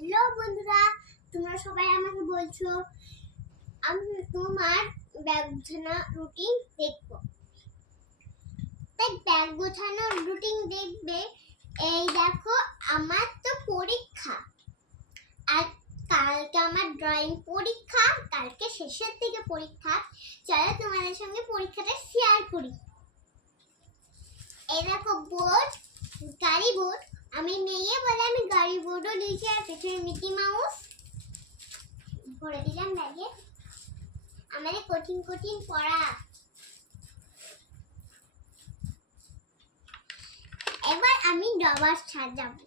Hello বন্ধুরা, তোমরা সবাই আমাকে বলছো আমি তোমার ব্যাগ গোছানো রুটিন দেখবো। তাই ব্যাগ গোছানো রুটিন দেখবে। এই দেখো, আমার তো পরীক্ষা, আর কালকে আমার ড্রয়িং পরীক্ষা, কালকে শেষের দিকে পরীক্ষা। চলো তোমাদের সঙ্গে পরীক্ষাটা শেয়ার করি। এই দেখো বোর্ড, গাড়ি বোর্ড। আমি মেয়ে বলে আমি গাড়ি বোর্ডও দিয়েছি, আর পেছনে মিকি মাউস ভরে দিলাম ব্যাগে। আমাদের কঠিন কঠিন পড়া। এবার আমি রবার সাজাবো।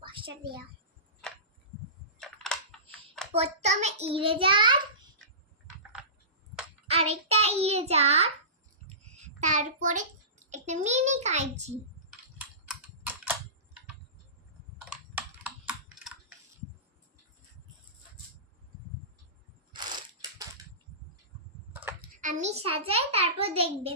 বাসা দেয়া প্রথমে ইরেজার, আরেকটা ইরেজার, তারপরে একটা মিনি কাঁচি। আমি সাজাই, তারপর দেখবে।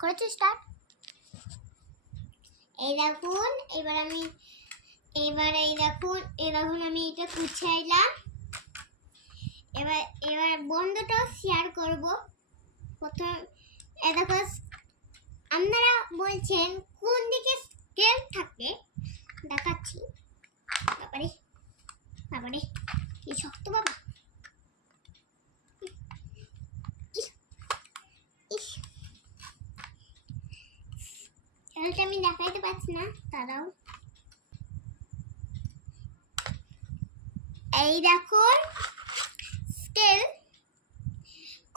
করেছো স্টার্ট? এই দেখুন, এবার আমি এটা গুছাইলাম। এবার বন্ধটাও শেয়ার করব। প্রথম দেখো, আপনারা বলছেন কোন দিকে স্কেল থাকে, দেখাচ্ছি। বাবারে কি শক্ত বাবা। স্কেলটা আমি দেখাইতে পারছি না, তারাও। এই দেখো স্কেল,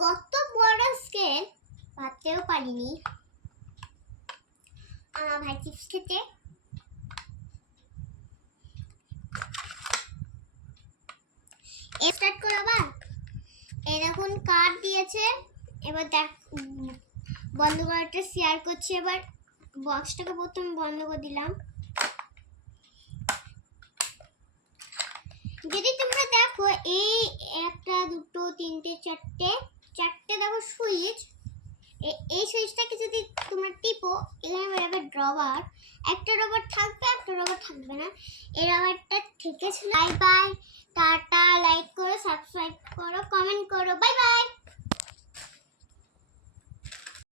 কত বড় স্কেল, ভাবতেও পারিনি। আমার ভাই চিপস খেতে। স্টার্ট করো আবার। এই দেখুন কার্ড দিয়েছে। এবার দেখ, বন্ধ করাটা শেয়ার করছি। এবার বক্সটাকে প্রথমে বন্ধ করে দিলাম। যদি তোমরা দেখো, এই একটা দুটো তিনটে চারটে দেখো সুইচ। এই সুইচটাকে যদি তোমরা টিপো, এখানে বেরোবে ড্রবার। একটা রবার থাকবে, একটা রবার থাকবে না। এই রবারটা থেকে বাই বাই, টাটা। লাইক করো, সাবস্ক্রাইব করো, কমেন্ট করো। Bye bye.